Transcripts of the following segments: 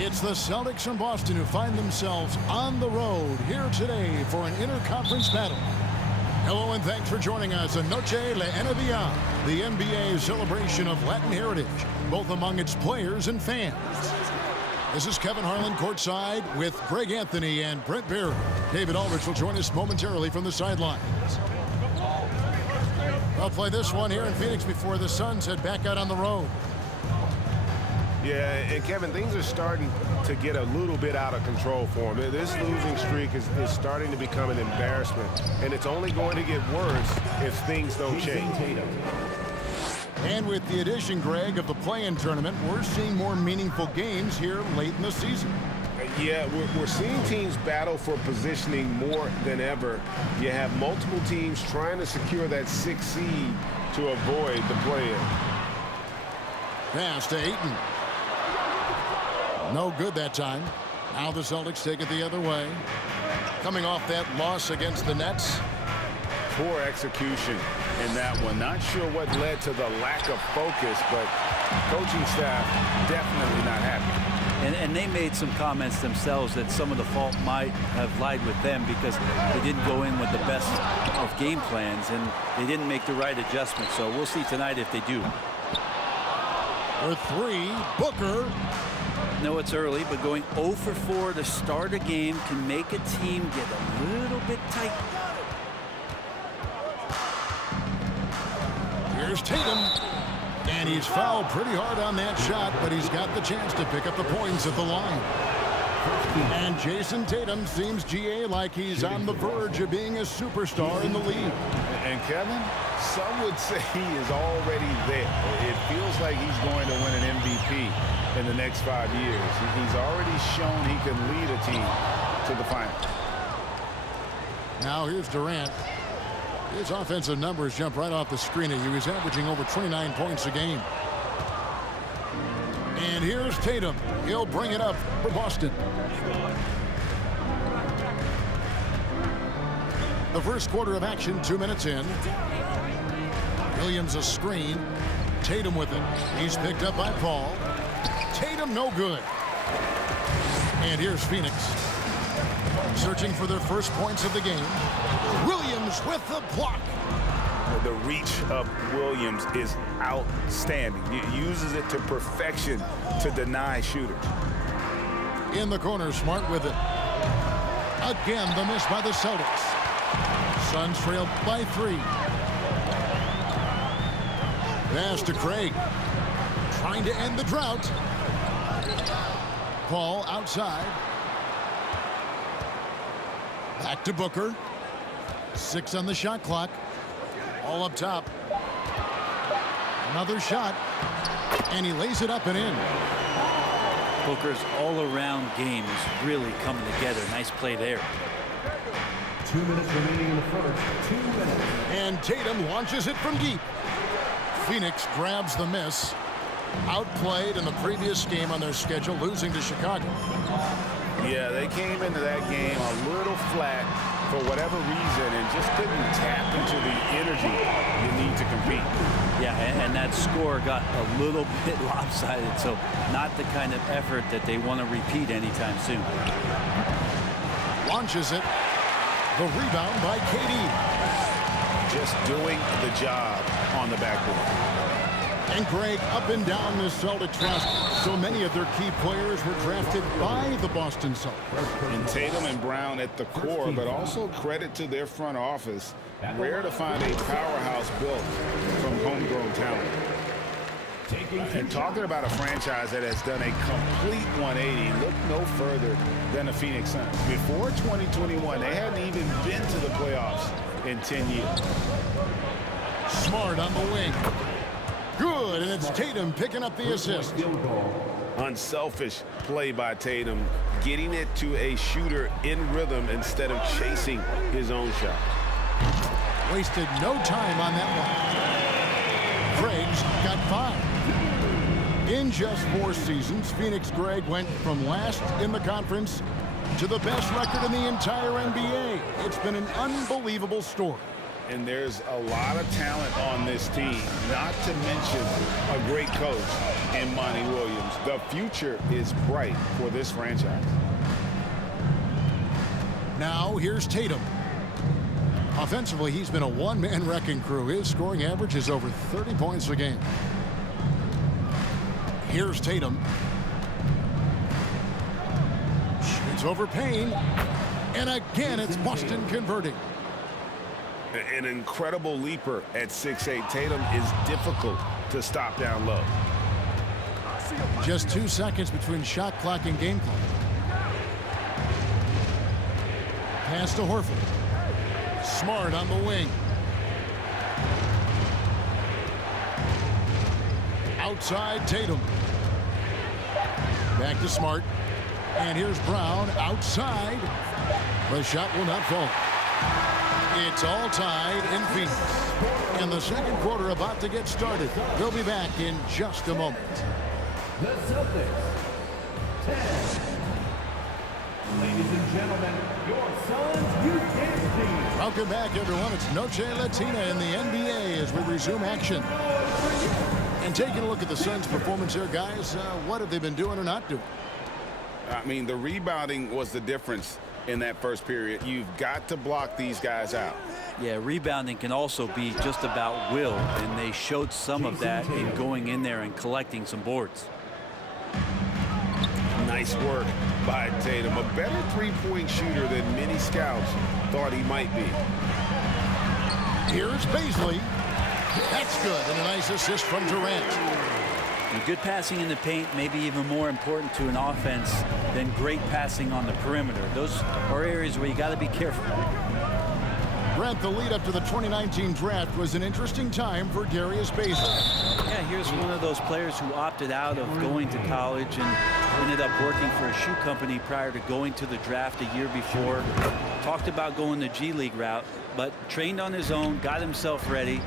It's the Celtics from Boston who find themselves on the road here today for an interconference battle. Hello and thanks for joining us on Noche La NBA, the NBA celebration of Latin heritage, both among its players and fans. This is Kevin Harlan courtside with Greg Anthony and Brent Barry. David Aldridge will join us momentarily from the sidelines. They'll play this one here in Phoenix before the Suns head back out on the road. Yeah, and Kevin, things are starting to get a little bit out of control for him. This losing streak is starting to become an embarrassment, and it's only going to get worse if things don't change. And with the addition, Greg, of the play-in tournament, we're seeing more meaningful games here late in the season. Yeah, we're seeing teams battle for positioning more than ever. You have multiple teams trying to secure that 6th seed to avoid the play-in. Pass to Ayton. No good that time. Now the Celtics take it the other way. Coming off that loss against the Nets. Poor execution in that one. Not sure what led to the lack of focus, but coaching staff definitely not happy. And they made some comments themselves that some of the fault might have lied with them because they didn't go in with the best of game plans and they didn't make the right adjustments. So we'll see tonight if they do. For three, Booker. No, it's early, but going 0 for 4 to start a game can make a team get a little bit tight. Here's Tatum. And he's fouled pretty hard on that shot, but he's got the chance to pick up the points at the line. And Jason Tatum seems, GA, like he's on the verge of being a superstar in the league. And Kevin, some would say he is already there. It feels like he's going to win an MVP in the next 5 years. He's already shown he can lead a team to the final. Now here's Durant. His offensive numbers jump right off the screen at you. He's averaging over 29 points a game. And here's Tatum. He'll bring it up for Boston. The first quarter of action, 2 minutes in. Williams a screen. Tatum with it. He's picked up by Paul. Tatum no good. And here's Phoenix. Searching for their first points of the game. Williams with the block. The reach of Williams is outstanding. He uses it to perfection to deny shooters. In the corner, Smart with it. Again, the miss by the Celtics. Suns trail by 3. Pass to Craig. Trying to end the drought. Paul outside. Back to Booker. 6 on the shot clock. All up top. Another shot. And he lays it up and in. Booker's all-around game is really coming together. Nice play there. 2 minutes remaining in the first. 2 minutes. And Tatum launches it from deep. Phoenix grabs the miss. Outplayed in the previous game on their schedule, losing to Chicago. Yeah, they came into that game a little flat for whatever reason and just couldn't tap into the energy you need to compete. Yeah, and that score got a little bit lopsided, so not the kind of effort that they want to repeat anytime soon. Launches it. The rebound by KD. Just doing the job on the backboard. And Greg, up and down the Celtics roster, so many of their key players were drafted by the Boston Celtics. And Tatum and Brown at the core, but also credit to their front office. Rare to find a powerhouse built from homegrown talent. And talking about a franchise that has done a complete 180, look no further than the Phoenix Suns. Before 2021, they hadn't even been to the playoffs in 10 years. Smart on the wing. Good, and it's Tatum picking up the assist. Unselfish play by Tatum, getting it to a shooter in rhythm instead of chasing his own shot. Wasted no time on that one. Craig's got 5. In just 4 seasons, Phoenix, Greg, went from last in the conference to the best record in the entire NBA. It's been an unbelievable story. And there's a lot of talent on this team, not to mention a great coach in Monty Williams. The future is bright for this franchise. Now here's Tatum. Offensively, he's been a one-man wrecking crew. His scoring average is over 30 points a game. Here's Tatum. Shoots over Payne. And again, it's Boston converting. An incredible leaper at 6'8". Tatum is difficult to stop down low. Just 2 seconds between shot clock and game clock. Pass to Horford. Smart on the wing. Outside Tatum. Back to Smart. And here's Brown outside. The shot will not fall. It's all tied in Phoenix. And the second quarter about to get started. We'll be back in just a moment. The Celtics, 10. Ladies and gentlemen, your Suns youth dance team. Welcome back, everyone. It's Noche Latina in the NBA as we resume action. And taking a look at the Suns' performance here, guys, what have they been doing or not doing? I mean, the rebounding was the difference in that first period. You've got to block these guys out. Yeah, rebounding can also be just about will, and they showed some of that in going in there and collecting some boards. Nice work by Tatum. A better three-point shooter than many scouts thought he might be. Here's Bazley. That's good, and a nice assist from Durant. And good passing in the paint may be even more important to an offense than great passing on the perimeter. Those are areas where you got to be careful. Brent, the lead up to the 2019 draft was an interesting time for Darius Bazley. Yeah, here's one of those players who opted out of going to college and ended up working for a shoe company prior to going to the draft a year before. Talked about going the G League route, but trained on his own, got himself ready,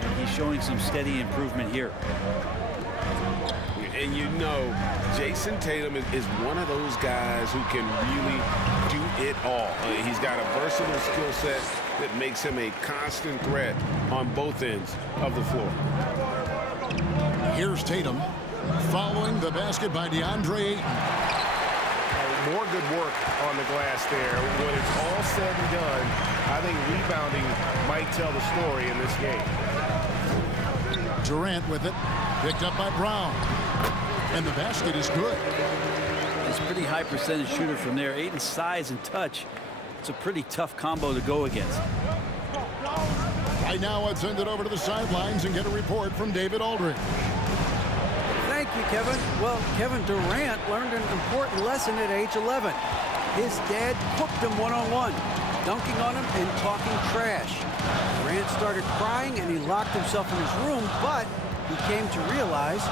and he's showing some steady improvement here. And you know, Jason Tatum is one of those guys who can really do it all. He's got a versatile skill set that makes him a constant threat on both ends of the floor. Here's Tatum following the basket by DeAndre Ayton. More good work on the glass there. When it's all said and done, I think rebounding might tell the story in this game. Durant with it, picked up by Brown. And the basket is good. He's a pretty high percentage shooter from there. Ayton's size and touch, it's a pretty tough combo to go against. Right now, let's send it over to the sidelines and get a report from David Aldridge. Thank you, Kevin. Well, Kevin Durant learned an important lesson at age 11. His dad cooked him one-on-one, dunking on him and talking trash. Durant started crying and he locked himself in his room, but he came to realize,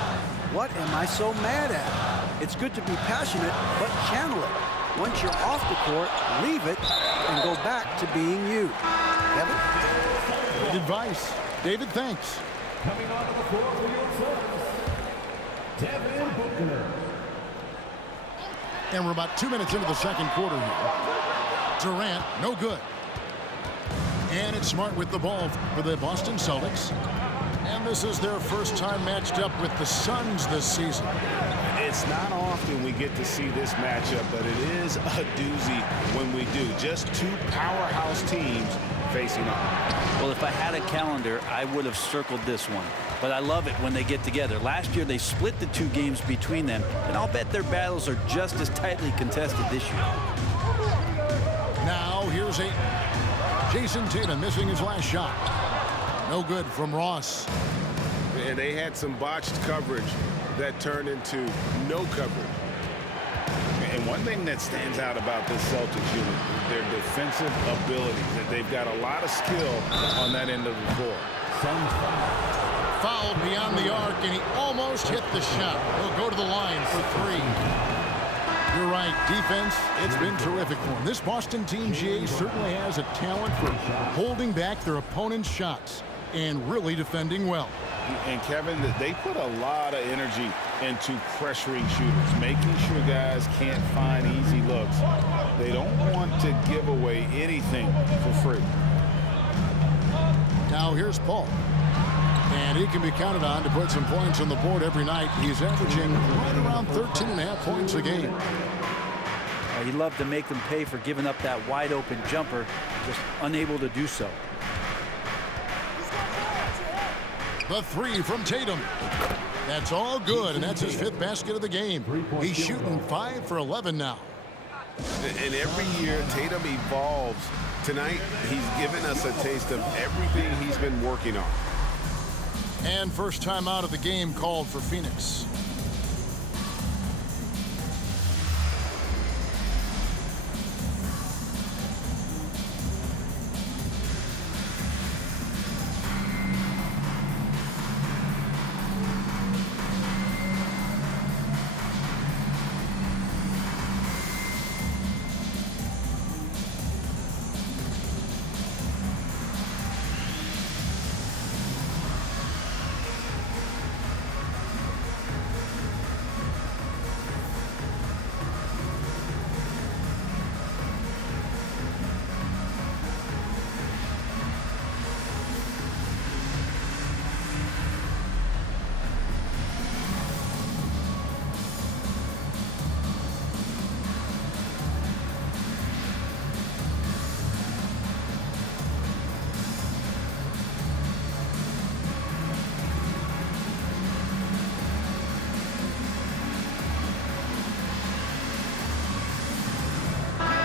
what am I so mad at? It's good to be passionate, but channel it. Once you're off the court, leave it and go back to being you. Kevin? Good advice. David, thanks. Coming onto the floor for your Suns, Devin Booker. And we're about 2 minutes into the second quarter here. Durant, no good. And it's Smart with the ball for the Boston Celtics. And this is their first time matched up with the Suns this season. It's not often we get to see this matchup, but it is a doozy when we do. Just two powerhouse teams facing off. Well, if I had a calendar, I would have circled this one. But I love it when they get together. Last year, they split the two games between them, and I'll bet their battles are just as tightly contested this year. Now, here's Ayton. Jason Tatum missing his last shot. No good from Ross. And they had some botched coverage that turned into no coverage. And one thing that stands out about this Celtics unit, their defensive ability. That they've got a lot of skill on that end of the floor. Fouled beyond the arc, and he almost hit the shot. He'll go to the line for three. You're right, defense, it's been terrific for him. This Boston team, GA, certainly has a talent for holding back their opponent's shots and really defending well. And Kevin, they put a lot of energy into pressuring shooters, making sure guys can't find easy looks. They don't want to give away anything for free. Now here's Paul. And he can be counted on to put some points on the board every night. He's averaging right around 13.5 points a game. He loved to make them pay for giving up that wide open jumper, just unable to do so. The three from Tatum. That's all good, and that's his 5th basket of the game. He's shooting 5 for 11 now. And every year, Tatum evolves. Tonight, he's given us a taste of everything he's been working on. And first time out of the game called for Phoenix.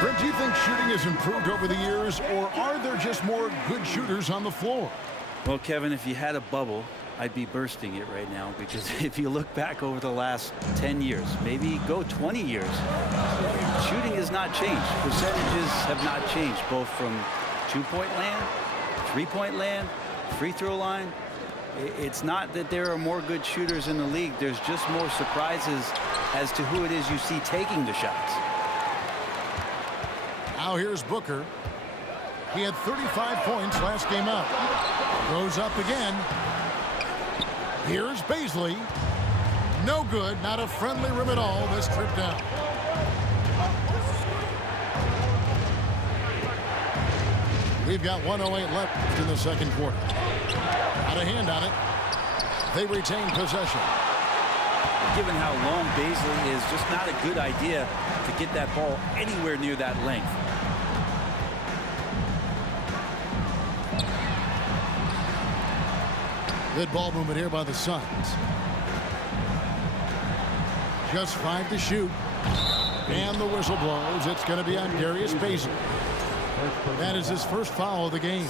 Brent, do you think shooting has improved over the years, or are there just more good shooters on the floor? Well, Kevin, if you had a bubble, I'd be bursting it right now, because if you look back over the last 10 years, maybe go 20 years, shooting has not changed. Percentages have not changed, both from two-point land, three-point land, free throw line. It's not that there are more good shooters in the league. There's just more surprises as to who it is you see taking the shots. Now here's Booker. He had 35 points last game out. Goes up again. Here's Baisley. No good. Not a friendly rim at all this trip down. We've got 1:08 left in the second quarter. Out of hand on it. They retain possession. Given how long Baisley is, just not a good idea to get that ball anywhere near that length. Good ball movement here by the Suns. Just 5 to shoot. And the whistle blows. It's going to be on Darius Baisley. That is his first foul of the game.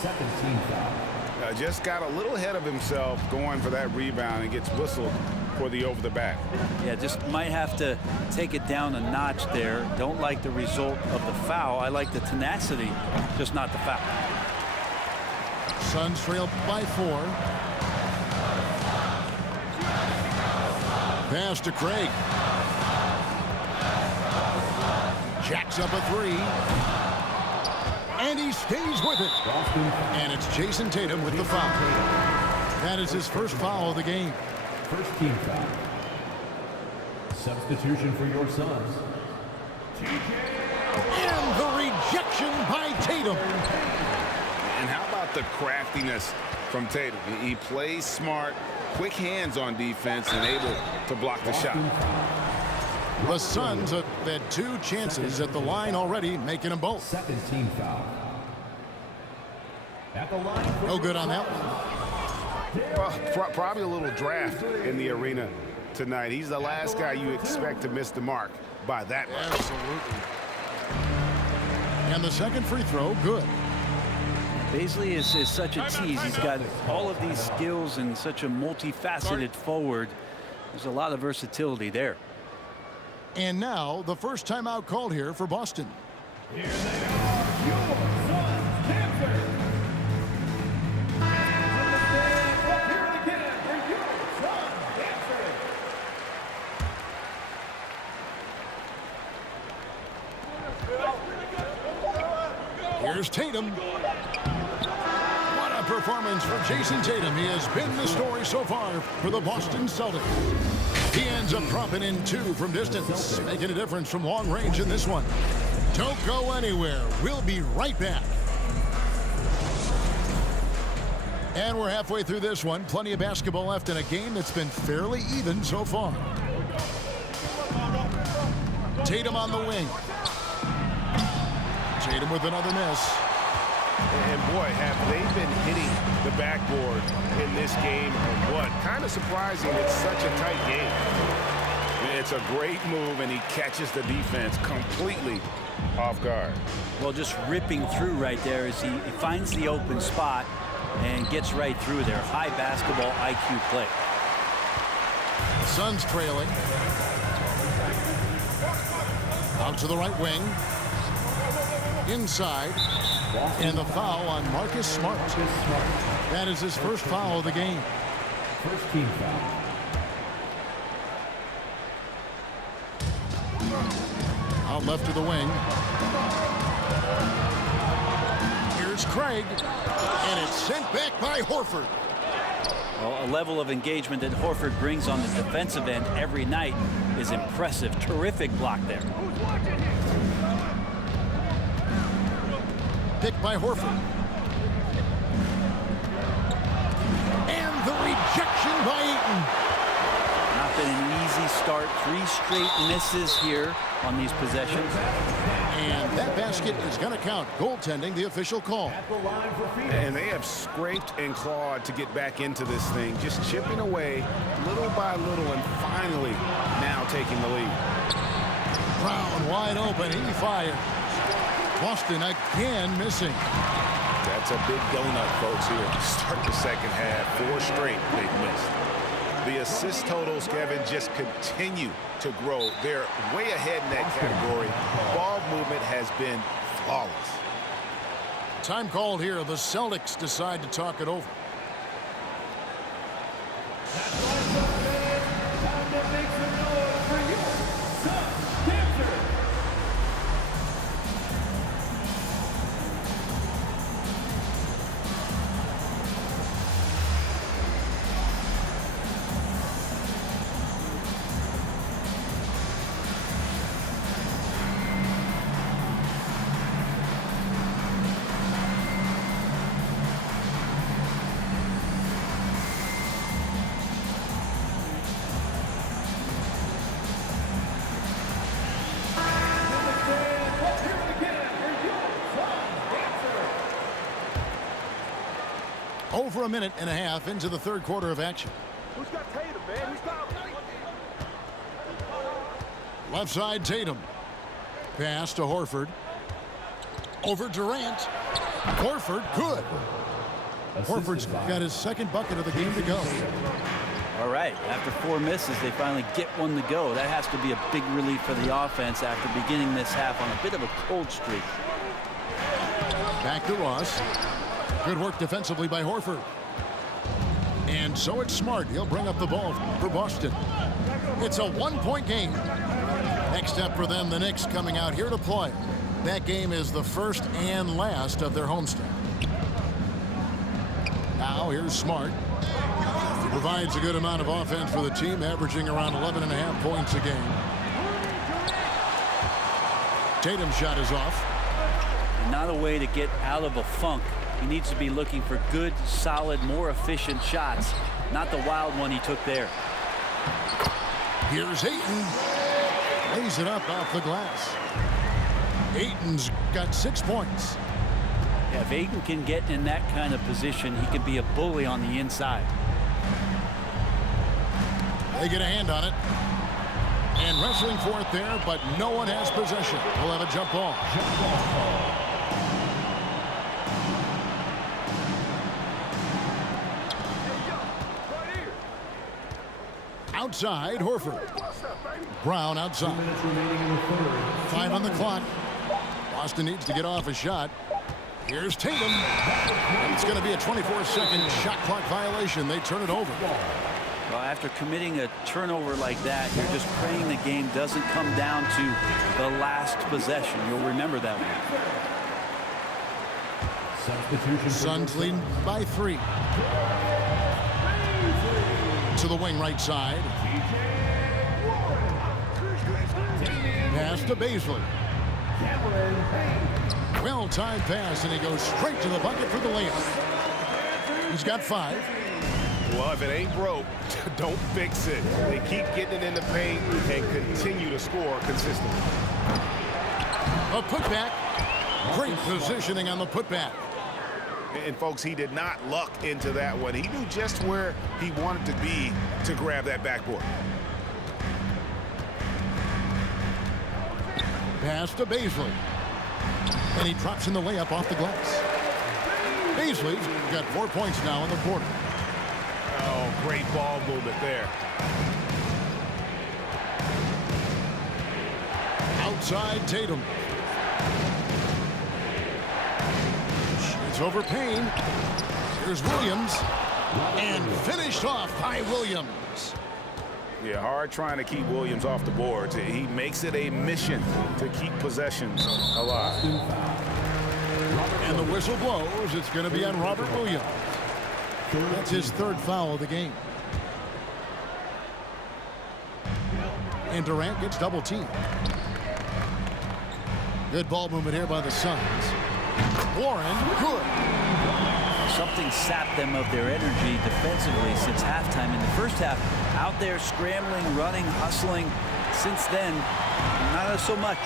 Just got a little ahead of himself going for that rebound and gets whistled for the over the back. Yeah, just might have to take it down a notch there. Don't like the result of the foul. I like the tenacity, just not the foul. Suns trail by 4. Pass to Craig. Jacks up a 3. And he stays with it. And it's Jason Tatum with the foul. That is his first foul of the game. First team foul. Substitution for your Suns. And the rejection by Tatum. And how about the craftiness from Tatum? He plays smart, quick hands on defense, and able to block the shot. The Suns have had 2 chances at the line already, making them both. Second team foul. At the line. No good on that one. Well, probably a little draft in the arena tonight. He's the last guy you expect to miss the mark by that much. Absolutely. And the second free throw, good. Baisley is such a tease. He's got all of these skills and such a multifaceted forward. There's a lot of versatility there. And now the first timeout called here for Boston. Here they are, your Suns Kansas. Here again for your Suns Kansas. Here's Tatum. What a performance for Jason Tatum. He has been the story so far for the Boston Celtics. He ends up dropping in 2 from distance, making a difference from long range in this one. Don't go anywhere. We'll be right back. And we're halfway through this one. Plenty of basketball left in a game that's been fairly even so far. Tatum on the wing. Tatum with another miss. And boy, have they been hitting the backboard in this game or what? Kind of surprising it's such a tight game. It's a great move, and he catches the defense completely off guard. Well, just ripping through right there as he finds the open spot and gets right through there. High basketball IQ play. Suns trailing. Out to the right wing. Inside. And the foul on Marcus Smart. That is his first foul of the game. First team foul. Out left to the wing. Here's Craig. And it's sent back by Horford. Well, a level of engagement that Horford brings on the defensive end every night is impressive. Terrific block there. Picked by Horford. And the rejection by Ayton. Not been an easy start. 3 straight misses here on these possessions. And that basket is going to count. Goaltending, the official call. And they have scraped and clawed to get back into this thing, just chipping away little by little and finally now taking the lead. Brown wide open. He fires. Boston again missing. That's a big donut, folks, here. Start the second half. 4 straight they've missed. The assist totals, Kevin, just continue to grow. They're way ahead in that category. Ball movement has been flawless. Time called here. The Celtics decide to talk it over. Time to make some noise for your Suns dancer. Over a minute and a half into the third quarter of action. Who's got Tatum, man? Who's got him? Left side, Tatum. Pass to Horford. Over Durant. Horford, good. Horford's got his second bucket of the game to go. All right, after 4 misses, they finally get one to go. That has to be a big relief for the offense after beginning this half on a bit of a cold streak. Back to Ross. Good work defensively by Horford. And so it's Smart. He'll bring up the ball for Boston. It's a 1-point game. Next up for them, the Knicks coming out here to play. That game is the first and last of their homestand. Now here's Smart. He provides a good amount of offense for the team, averaging around 11.5 points a game. Tatum's shot is off. Not a way to get out of a funk. He needs to be looking for good, solid, more efficient shots, not the wild one he took there. Here's Ayton. Lays it up off the glass. Ayton's got 6 points. Yeah, if Ayton can get in that kind of position, he could be a bully on the inside. They get a hand on it. And wrestling for it there, but no one has possession. We'll have a jump ball. Outside, Horford. Brown outside. 5 on the clock. Boston needs to get off a shot. Here's Tatum. It's going to be a 24-second shot clock violation. They turn it over. Well, after committing a turnover like that, you're just praying the game doesn't come down to the last possession. You'll remember that one. Suns lead by 3. To the wing right side. Pass to Bazley. Well-timed pass, and he goes straight to the bucket for the layup. He's got 5. Well, if it ain't broke, don't fix it. They keep getting it in the paint and continue to score consistently. A putback. Great positioning on the putback. And folks, he did not luck into that one. He knew just where he wanted to be to grab that backboard. Pass to Bazley. And he drops in the layup off the glass. Bazley's got 4 points now in the quarter. Oh, great ball movement there. Outside Tatum. It's over Payne. Here's Williams. And finished off by Williams. Yeah, hard trying to keep Williams off the boards. He makes it a mission to keep possessions alive. And the whistle blows. It's going to be on Robert Williams. That's his 3rd foul of the game. And Durant gets double teamed. Good ball movement here by the Suns. Warren, good. Something sapped them of their energy defensively since halftime. In the first half, out there scrambling, running, hustling. Since then, not so much.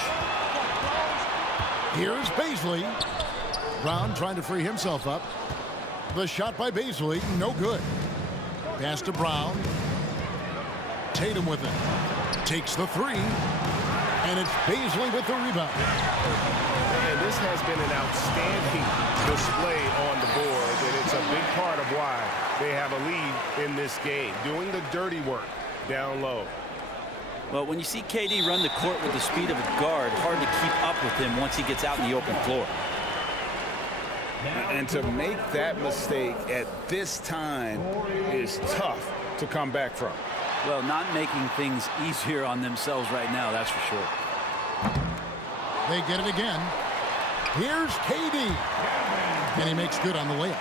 Here's Bazley. Brown trying to free himself up. The shot by Bazley, no good. Pass to Brown. Tatum with it. Takes the 3. And it's Bazley with the rebound. And this has been an outstanding display on the board, and it's a big part of why they have a lead in this game, doing the dirty work down low. Well, when you see KD run the court with the speed of a guard, hard to keep up with him once he gets out in the open floor. And to make that mistake at this time is tough to come back from. Well, not making things easier on themselves right now, that's for sure. They get it again. Here's KD. And he makes good on the layup.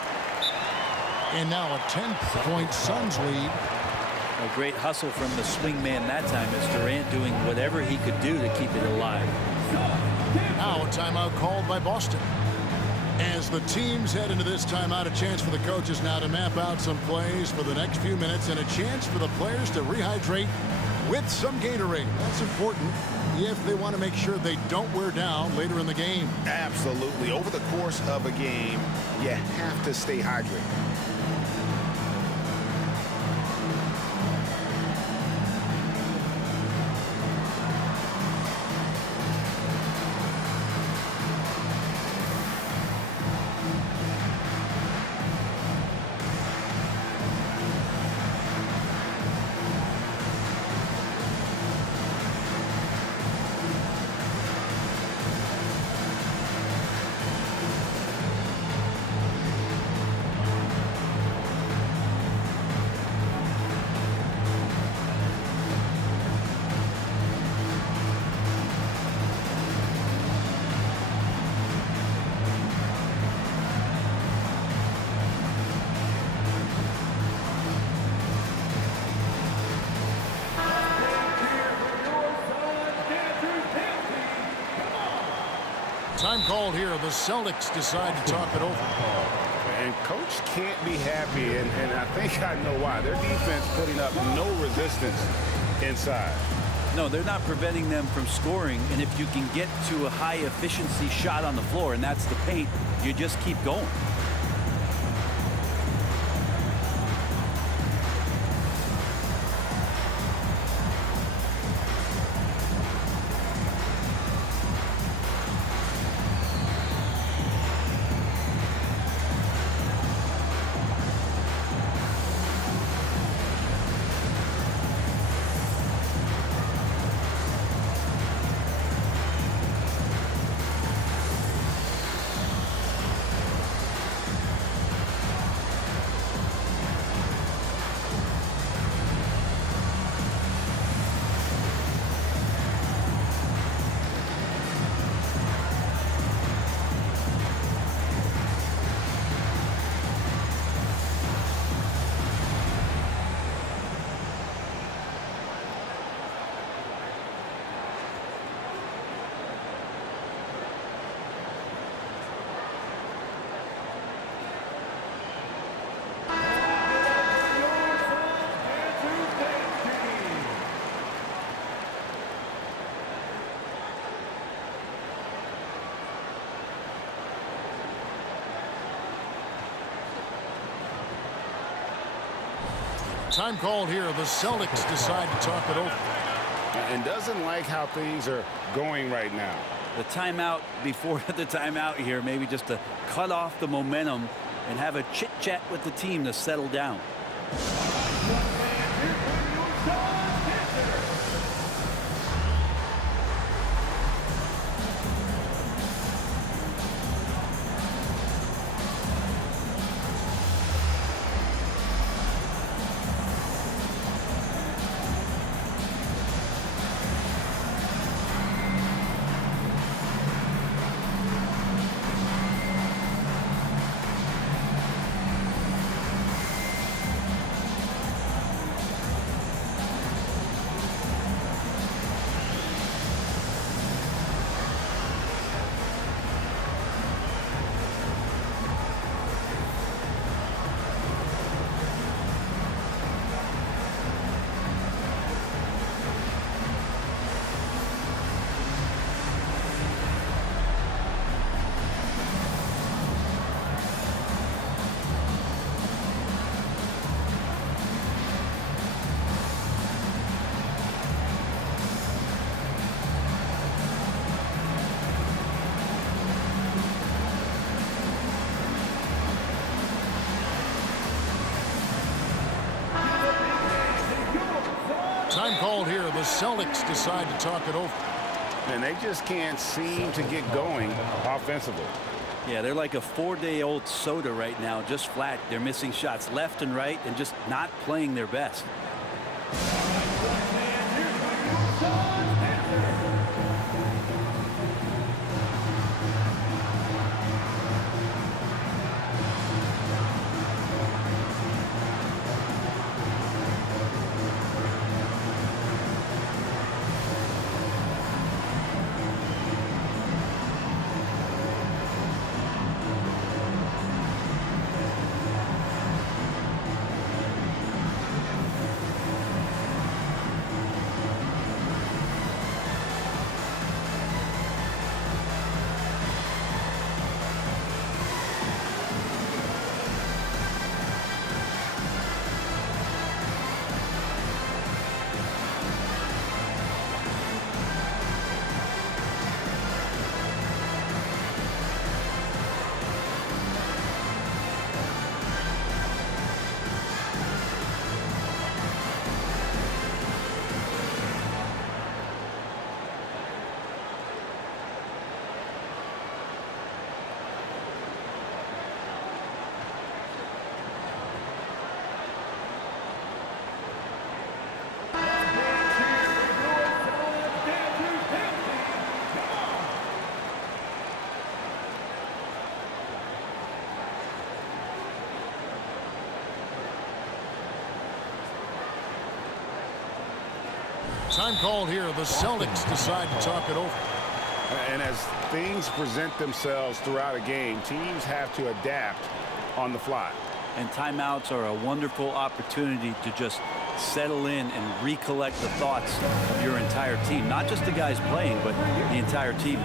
And now a 10-point Suns lead. A great hustle from the swing man that time as Durant doing whatever he could do to keep it alive. Now a timeout called by Boston. As the teams head into this timeout, a chance for the coaches now to map out some plays for the next few minutes and a chance for the players to rehydrate with some Gatorade. That's important if they want to make sure they don't wear down later in the game. Absolutely. Over the course of a game, you have to stay hydrated. Time called here. The Celtics decide to talk it over. And coach can't be happy, and I think I know why. Their defense putting up no resistance inside. No, they're not preventing them from scoring, and if you can get to a high-efficiency shot on the floor, and that's the paint, you just keep going. Time called here. The Celtics decide to talk it over. And doesn't like how things are going right now. The timeout before the timeout here, maybe just to cut off the momentum and have a chit-chat with the team to settle down. Time called here. The Celtics decide to talk it over. And they just can't seem to get going offensively. Yeah, they're like a 4-day-old soda right now, just flat. They're missing shots left and right and just not playing their best. Time called here. The Celtics decide to talk it over. And as things present themselves throughout a game, teams have to adapt on the fly. And timeouts are a wonderful opportunity to just settle in and recollect the thoughts of your entire team. Not just the guys playing, but the entire team.